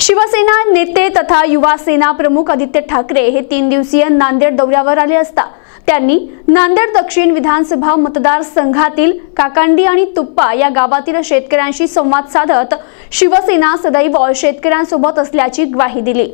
शिवसेना नेते तथा युवा सेना प्रमुख आदित्य ठाकरे हे तीन दिवसीय नांदेड दौऱ्यावर आले असता त्यांनी नांदेड दक्षिण विधानसभा मतदारसंघातील काकांडी आणि तुप्पा या गावातील शेतकऱ्यांशी संवाद साधत शिवसेना सदैव शेतकऱ्यांसोबत असल्याची ग्वाही दिली.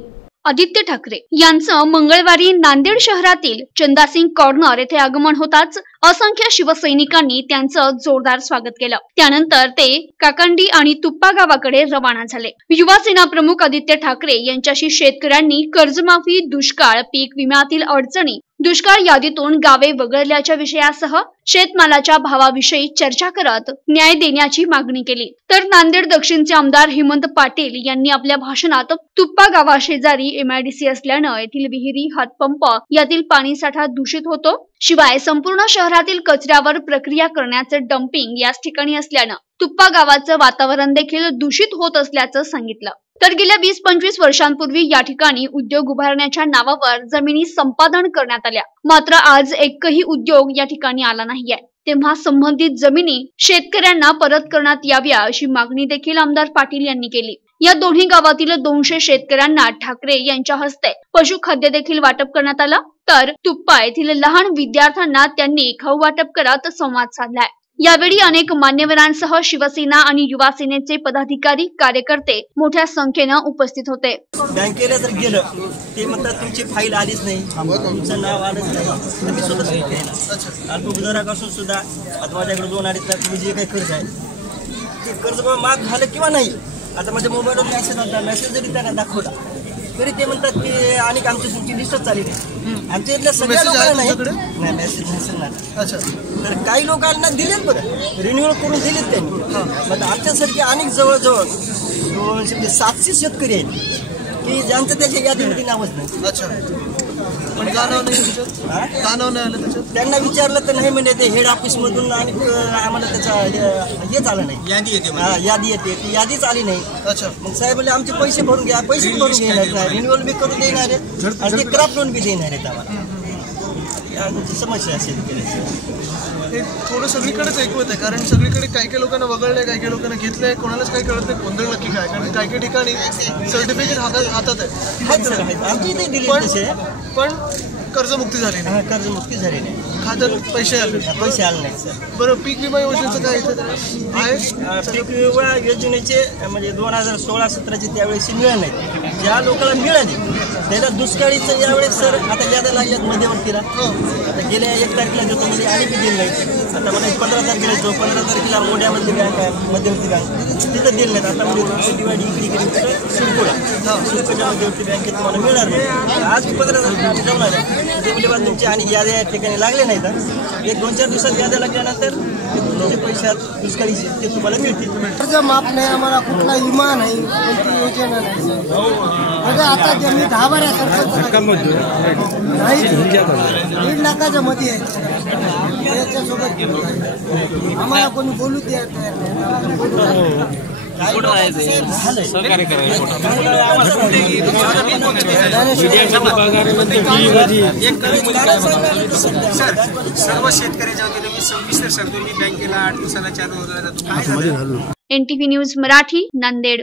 आदित्य ठाकरे यांचं मंगळवारी नांदेड शहरातील चंदासिंग कॉर्नर येथे आगमन होताच असंख्य शिवसैनिकांनी त्यांचं जोरदार स्वागत केलं. त्यानंतर ते काकंडी आणि तुप्पा गावाकडे रवाना झाले. युवा सेना प्रमुख आदित्य ठाकरे यांच्याशी शेतकऱ्यांनी कर्जमाफी दुष्काळ पीक विम्यातील अडचणी दुष्काळ यादीतून गावे वगळल्याच्या विषयासह शेतमालाच्या भावाविषयी चर्चा करत न्याय देण्याची मागणी केली. तर नांदेड दक्षिणचे आमदार हेमंत पाटील यांनी आपल्या भाषणात तुप्पा गावाशेजारी एमआयडीसी असल्यानं येथील विहिरी हातपंप यातील पाणीसाठा दूषित होतो. शिवाय संपूर्ण शहरातील कचऱ्यावर प्रक्रिया करण्याचं डम्पिंग याच ठिकाणी असल्यानं तुप्पा गावाचं वातावरण देखील दूषित होत असल्याचं सांगितलं. तर गेल्या वीस पंचवीस वर्षांपूर्वी या ठिकाणी उद्योग उभारण्याच्या नावावर जमिनी संपादन करण्यात आल्या. मात्र आज एकही उद्योग या ठिकाणी आला नाहीये. तेव्हा संबंधित जमिनी शेतकऱ्यांना परत करण्यात याव्या अशी मागणी देखील आमदार पाटील यांनी केली. या दोन्ही गावातील दोनशे शेतकऱ्यांना ठाकरे यांच्या हस्ते पशुखाद्य देखील वाटप करण्यात आलं. तर तुप्पा येथील लहान विद्यार्थ्यांना त्यांनी खाऊ वाटप करत संवाद साधलाय. यावेळी अनेक मान्यवरांसह शिवसेना आणि युवा सेनेचे पदाधिकारी कार्यकर्ते मोठ्या संख्येनं उपस्थित होते. बँकेला जर गेलं ते म्हणतात तुमची फाईल आलीच नाही. तुमचं नाव आलंच नाही. तर सुद्धा आता माझ्याकडे दोन अडीच लाख जे काही कर्ज आहे ते कर्ज माग झालं किंवा नाही? आता माझ्या मोबाईलवर मेसेज आला मेसेज जरी त्यांना दाखवला तरी ते म्हणतात की आणि आमची तुमची लिस्टच चालली आमच्या इथल्या सगळ्या लोकांना नाही? नाही मेसेज नसेल ना अच्छा. तर काही लोकांना दिलेत बरं रिन्युअल करून दिलेत त्यांनी. मग आमच्यासारखे अनेक जवळजवळ सातशे शेतकरी आहेत. की ज्यांचं त्याच्या यादीमध्ये नावच नाही. अच्छा. पण का नाव नाही त्याच्यात. हा? का नाव नाही आलं त्याच्यात. त्यांना विचारलं तर नाही म्हणजे ते हेड ऑफिस मधून आणि आम्हाला त्याचा हे- हेच आलं नाही. यादी येते हा, यादी येते. ती यादीच आली नाही. अच्छा. मग साहेब म्हणले आमचे पैसे भरून घ्या. पैसे भरून घेणार रिन्युअल बी करून देणार आहेत आणि ते क्राफ्ट लोन बी देणार आहेत आम्हाला. या समस्या असेल हे थोडं सगळीकडेच ऐकवत आहे कारण सगळीकडे काही काही लोकांना वगळलंय काही काही लोकांना घेतलंय कोणालाच काही कळत नाही गोंधळ नक्की काय कारण काही काही ठिकाणी सर्टिफिकेट हातात हातात आहे. पण कर्जमुक्ती झाली नाही. कर्जमुक्ती झाली नाही. खात्यात पैसे आले? पैसे आले नाही सर. बरं पीक विमा योजनेचं काय इथं आहे? पीक विमा योजनेचे म्हणजे दोन हजार सोळा सतराचे त्यावेळेस मिळाले नाहीत. ज्या लोकांना मिळाले त्याला दुष्काळीचं यावेळेस सर आता यादा लागल्यात मध्यवर्तीला आता गेल्या एक तारखेला जो म्हणजे आणि बी दिलं नाही आता मला एक पंधरा तारखेला जो पंधरा तारखेला मोठ्यामध्ये बँक आहे मध्यवर्ती बँक. तिथं दिलं नाहीत. आता म्हणजे दिवाळी इकडे इकडे कुठं? सिडकोला सिडकोच्या मध्यवर्ती बँकेत तुम्हाला मिळणार नाही. आज पंधरा तारखेला ते म्हणजे बा तुमचे आणि याद्या या ठिकाणी लागले नाहीत हा. एक दोन चार दिवसात याद्या लागल्यानंतर तुमचे पैसे दुष्काळी ते तुम्हाला मिळतील. कर्ज माफ नाही आम्हाला कुठला विमा नाही कोणती योजना नाही. म्हणजे आता ज्यांनी दहा बारा सरपंच नाही दीड लाखाच्या मध्ये आहे त्याच्यासोबत आम्हाला कोणी बोलू द्या. सर्व मी मी बँकेला आठ दिवसाला चालू होतो एनटीव्ही न्यूज़ मराठी नांदेड